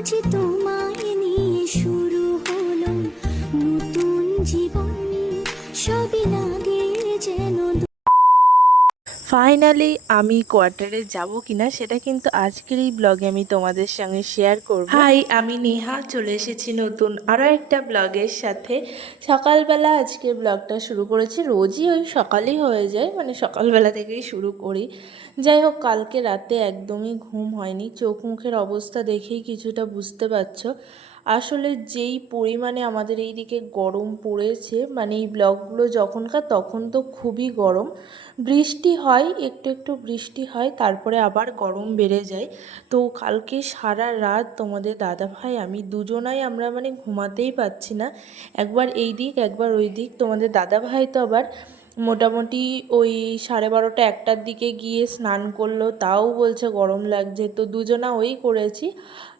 আজ তোমায় নিয়ে শুরু ফাইনালি আমি কোয়ার্টারে যাব কিনা সেটা কিন্তু আজকের এই ব্লগে আমি তোমাদের সঙ্গে শেয়ার করব। হাই, আমি নেহা, চলে এসেছি নতুন আরও একটা ব্লগের সাথে। সকালবেলা আজকের ব্লগটা শুরু করেছি, রোজই ওই সকালেই হয়ে যায় মানে সকালবেলা থেকেই শুরু করি। যাই হোক, কালকে রাতে একদমই ঘুম হয়নি, চোখ মুখের অবস্থা দেখেই কিছুটা বুঝতে পারছ। আসলে যেই পরিমাণে আমাদের এই দিকে গরম পড়েছে মানে এই ব্লকগুলো যখনকার তখন তো খুবই গরম। বৃষ্টি হয়, একটু একটু বৃষ্টি হয়, তারপরে আবার গরম বেড়ে যায়। তো কালকে সারা রাত তোমাদের দাদা ভাই আমি দুজনাই আমরা মানে ঘুমাতেই পাচ্ছি না। একবার এই দিক, একবার ওই দিক, তোমাদের দাদা ভাই তো আবার মোটামুটি ওই সাড়ে বারোটা একটার দিকে গিয়ে স্নান করল, তাও বলছে গরম লাগছে। তো দুজনা ওই করেছি।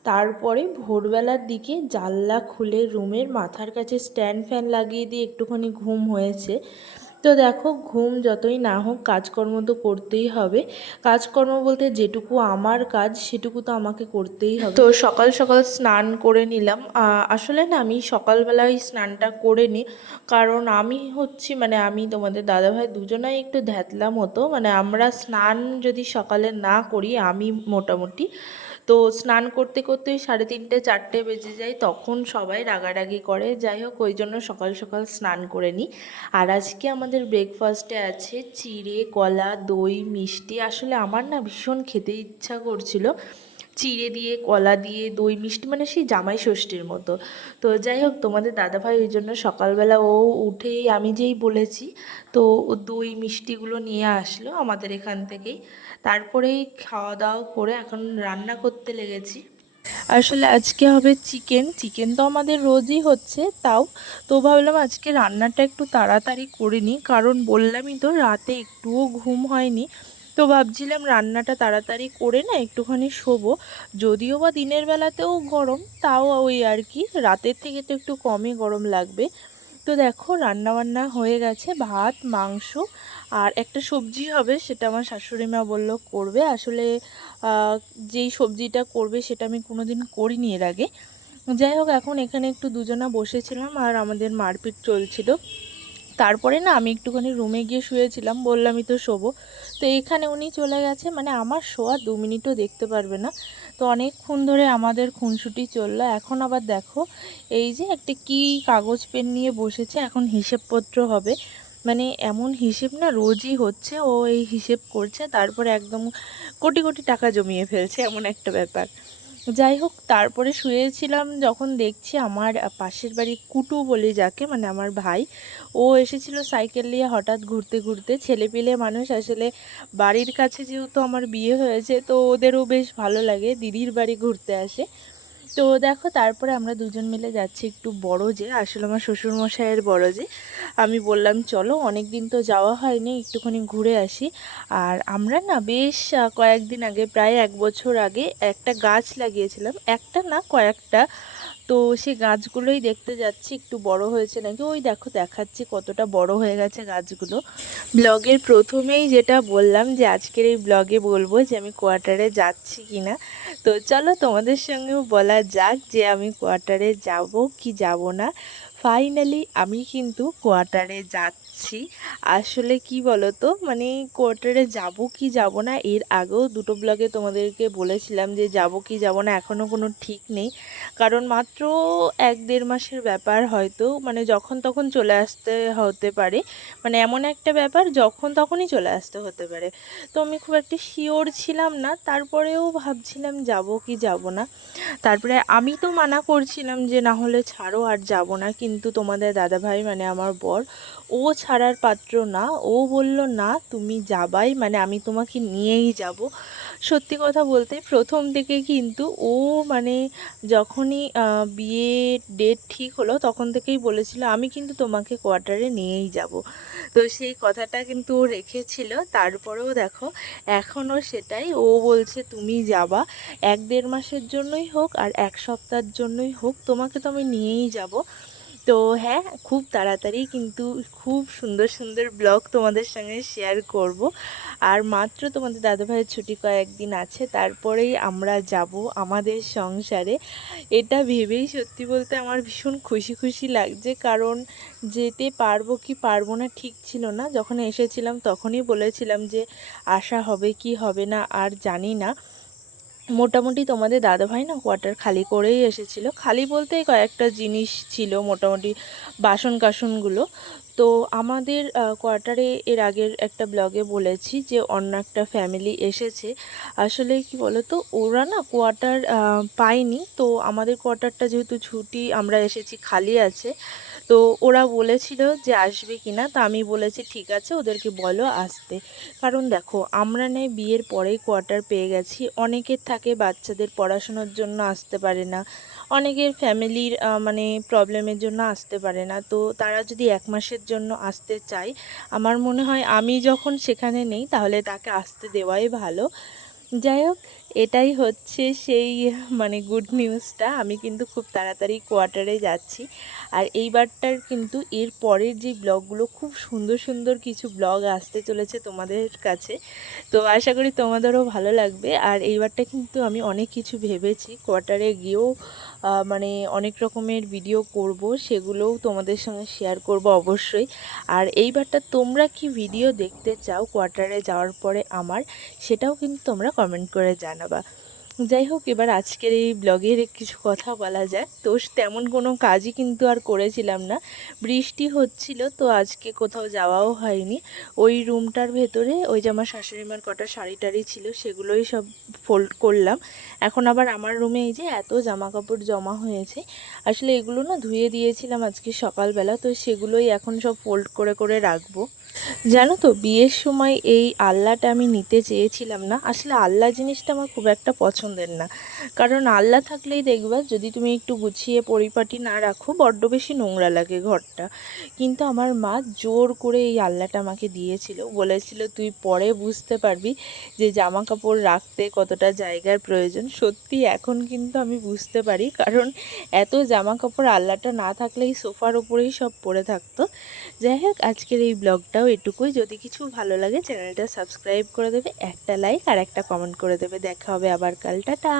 তারপরে ভোরবেলার দিকে জানলা খুলে রুমের মাথার কাছে স্ট্যান্ড ফ্যান লাগিয়ে দিয়ে একটুখানি ঘুম হয়েছে। তো দেখো, ঘুম যতই না হোক কাজকর্ম তো করতেই হবে। কাজকর্ম বলতে যেটুকু আমার কাজ, সেটুকু তো আমাকে করতেই হবে। তো সকাল সকাল স্নান করে নিলাম। আসলে না, আমি সকালবেলায় স্নানটা করে নিই কারণ আমি হচ্ছি মানে আমি তোমাদের দাদাভাই দুজনাই একটু ধ্যাতলা মতো। মানে আমরা স্নান যদি সকালে না করি, আমি মোটামুটি তো স্নান করতে করতে ওই সাড়ে তিনটে, চারটে বেজে যায়, তখন সবাই রাগারাগি করে। যাই হোক, ওই জন্য সকাল সকাল স্নান করে নিই। আর আজকে আমাদের ব্রেকফাস্টে আছে চিড়ে, কলা, দই, মিষ্টি। আসলে আমার না ভীষণ খেতে ইচ্ছা করছিল। চিড়ে দিয়ে, কলা দিয়ে, দই মিষ্টি মানে সেই জামাই ষষ্ঠীর মতো। তো যাই হোক, তোমাদের দাদাভাই ওই জন্য সকালবেলা ও উঠেই আমি যেই বলেছি, তো ও দই মিষ্টিগুলো নিয়ে আসলো আমাদের এখান থেকেই। তারপরেই খাওয়া দাওয়া করে এখন রান্না করতে লেগেছি। আসলে আজকে হবে চিকেন। চিকেন তো আমাদের রোজই হচ্ছে, তাও তো ভাবলাম আজকে রান্নাটা একটু তাড়াতাড়ি করে নিই, কারণ বললামই তো রাতে একটুও ঘুম হয়নি। তো ভাবছিলাম রান্নাটা তাড়াতাড়ি করে না একটুখানি শোবো। যদিও বা দিনের বেলাতেও গরম, তাও ওই আর কি, রাতের থেকে তো একটু কমই গরম লাগবে। তো দেখো রান্না বান্না হয়ে গেছে, ভাত, মাংস, আর একটা সবজি হবে সেটা আমার শাশুড়ি মা বলল করবে। আসলে যেই সবজিটা করবে সেটা আমি কোনোদিন করিনি এর আগে। যাই হোক, এখন এখানে একটু দুজনা বসেছিলাম আর আমাদের মারপিট চলছিল। তারপরে না আমি একটুখানি রুমে গিয়ে শুয়েছিলাম, বললামই তো শোবো। তো এখানে উনি চলে গেছে মানে আমার শোয়া দু মিনিটও দেখতে পারবে না। তো অনেকক্ষণ ধরে আমাদের খুনসুটি চলল, এখন আবার দেখো, এই যে একটা কি কাগজ পেন নিয়ে বসেছে, এখন হিসেবপত্র হবে। মানে এমন হিসেব না, রোজই হচ্ছে, ও এই হিসেব করছে, তারপরে একদম কোটি কোটি টাকা জমিয়ে ফেলছে, এমন একটা ব্যাপার। যাই হোক তারপরে শুয়েছিলাম যখন দেখছি আমার পাশের বাড়ি কুটু বলে যাকে মানে আমার ভাই, ও এসেছিল সাইকেল নিয়ে হঠাৎ ঘুরতে ঘুরতে। ছেলেপিলে মানুষ, আসলে বাড়ির কাছে যেহেতু আমার বিয়ে হয়েছে, তো ওদেরও বেশ ভালো লাগে। দিদির বাড়ি ঘুরতে আসে। তো দেখো, তারপরে আমরা দুজন মিলে যাচ্ছি একটু বড় যে আসলে আমার শ্বশুরমশাইয়ের বড় যে আমি বললাম, চলো অনেক দিন তো যাওয়া হয়নি, একটুখানি ঘুরে আসি। আর আমরা না বেশ কয়েকদিন আগে, প্রায় এক বছর আগে একটা গাছ লাগিয়েছিলাম। একটা না, কয়েকটা তো সে গাছগুলোই দেখতে যাচ্ছি, একটু বড় হয়েছে নাকি? ওই দেখো, দেখাচ্ছি কতটা বড় হয়ে গেছে গাছগুলো। ব্লগের প্রথমেই যেটা বললাম যে, আজকের এই ব্লগে বলব যে, আমি কোয়ার্টারে যাচ্ছি কি না তো চলো তোমাদের সঙ্গেও বলা যাক যে, আমি কোয়ার্টারে যাব কি যাব না। ফাইনালি আমি কিন্তু কোয়ার্টারে যাচ্ছি। আসলে কি বলো তো মানে কোয়ার্টারে যাব কি যাব না, এর আগেও দুটো ব্লগে তোমাদেরকে বলেছিলাম যে যাব কি যাব না এখনও কোনো ঠিক নেই। কারণ মাত্র এক দেড় মাসের ব্যাপার হয়তো মানে যখন তখন চলে আসতে হতে পারে। মানে এমন একটা ব্যাপার, যখন তখনই চলে আসতে হতে পারে। তো আমি খুব একটা শিওর ছিলাম না, তারপরেও ভাবছিলাম যাব কি যাব না। তারপরে আমি তো মানা করছিলাম যে না হলে ছাড়ো আর যাব না, কিন্তু তোমাদের দাদাভাই মানে আমার বর, ও ছাড়ার পাত্র না। ও বলল, না, তুমি যাবাই। মানে আমি তোমাকে নিয়েই যাব। সত্যি কথা বলতে প্রথম থেকে কিন্তু ও মানে যখনই বিয়ের ডেট ঠিক হলো তখন থেকেই বলেছিল, আমি কিন্তু তোমাকে কোয়ার্টারে নিয়েই যাব। তো সেই কথাটা কিন্তু ও রেখেছিল। তারপরেও দেখো, এখনও সেটাই। ও বলছে, তুমি যাবা। এক দেড় মাসের জন্যই হোক আর এক সপ্তাহের জন্যই হোক, তোমাকে তো আমি নিয়েই যাব। তো হ্যাঁ খুব তাড়াতাড়ি কিন্তু খুব সুন্দর সুন্দর ব্লগ তোমাদের সঙ্গে শেয়ার করব। আর মাত্র তোমাদের দাদাভাইয়ের ছুটি কয়েকদিন আছে, তারপরেই আমরা যাব আমাদের সংসারে। এটা ভেবেই সত্যি বলতে আমার ভীষণ খুশি খুশি লাগছে, কারণ যেতে পারব কি পারব না ঠিক ছিল না। যখন এসেছিলাম তখনই বলেছিলাম যে আসা হবে কি হবে না, আর জানি না। মোটামুটি তোমাদের দাদাভাই না কোয়ার্টার খালি করেই এসেছিল। খালি বলতে কয়েকটা জিনিস ছিল মোটামুটি বাসন কাসনগুলো তো আমাদের কোয়ার্টারে এর আগের একটা ব্লগে বলেছি যে অন্য একটা ফ্যামিলি এসেছে। আসলে কি বলতো, ওরা না কোয়ার্টার পায়নি। তো আমাদের কোয়ার্টারটা যেহেতু ছুটি, আমরা এসেছি, খালি আছে। তো ওরা বলেছিল যে আসবে কিনা, তো আমি বলেছি, ঠিক আছে, ওদেরকে বলো আসতে। কারণ দেখো, আমরা নেই বিয়ের পরেই কোয়ার্টার পেয়ে গেছি। অনেকের থাকে বাচ্চাদের পড়াশোনার জন্য আসতে পারে না। অনেকের ফ্যামিলির মানে প্রবলেমের জন্য আসতে পারে না। তো তারা যদি এক মাসের জন্য আসতে চায়, আমার মনে হয় আমি যখন সেখানে নেই, তাহলে তাকে আসতে দেওয়াই ভালো। যাই হোক, এটাই হচ্ছে সেই মানে গুড নিউজটা আমি কিন্তু খুব তাড়াতাড়ি কোয়ার্টারে যাচ্ছি। আর এইবারটার কিন্তু এর পরের যে ব্লগগুলো খুব সুন্দর সুন্দর কিছু ব্লগ আসতে চলেছে তোমাদের কাছে। তো আশা করি তোমাদেরও ভালো লাগবে। আর এইবারটা কিন্তু আমি অনেক কিছু ভেবেছি। কোয়ার্টারে গিয়েও মানে অনেক রকমের ভিডিও করব, সেগুলোও তোমাদের সঙ্গে শেয়ার করব অবশ্যই। আর এইবারটা তোমরা কি ভিডিও দেখতে চাও কোয়ার্টারে যাওয়ার পরে আমার, সেটাও কিন্তু তোমরা কমেন্ট করে জানাবা। যাই হোক, এবার আজকের এই ব্লগের কিছু কথা বলা যায় তো তেমন কোনো কাজই কিন্তু আর করেছিলাম না। বৃষ্টি হচ্ছিল, তো আজকে কোথাও যাওয়াও হয়নি। ওই রুমটার ভেতরে ওই যে আমার শাশুড়ি মার কটা শাড়ি টাড়ি ছিল, সেগুলোই সব ফোল্ড করলাম। এখন আবার আমার রুমে এই যে এত জামা কাপড় জমা হয়েছে। আসলে এগুলো না ধুয়ে দিয়েছিলাম আজকে সকালবেলা, তো সেগুলোই এখন সব ফোল্ড করে করে রাখব। জানো তো, বিয়ের সময় এই আল্লাটা আমি নিতে চেয়েছিলাম না। আসলে আল্লাহ জিনিসটা আমার খুব একটা পছন্দের না। কারণ আল্লাহ থাকলেই দেখবা যদি তুমি একটু গুছিয়ে পরিপাটি না রাখো, বড্ড বেশি নোংরা লাগে ঘরটা। কিন্তু আমার মা জোর করে এই আল্লাটা আমাকে দিয়েছিল। বলেছিল, তুই পরে বুঝতে পারবি যে জামা কাপড় রাখতে কতটা জায়গার প্রয়োজন। সত্যি এখন কিন্তু আমি বুঝতে পারি, কারণ এত জামা কাপড় আল্লাহটা না থাকলে এই সোফার ওপরেই সব পড়ে থাকতো। যাই হোক, আজকের এই ব্লগটাও এটুকুই। যদি কিছু ভালো লাগে, চ্যানেলটা সাবস্ক্রাইব করে দেবে, একটা লাইক আর একটা কমেন্ট করে দেবে। দেখা হবে আবার কাল। টাটা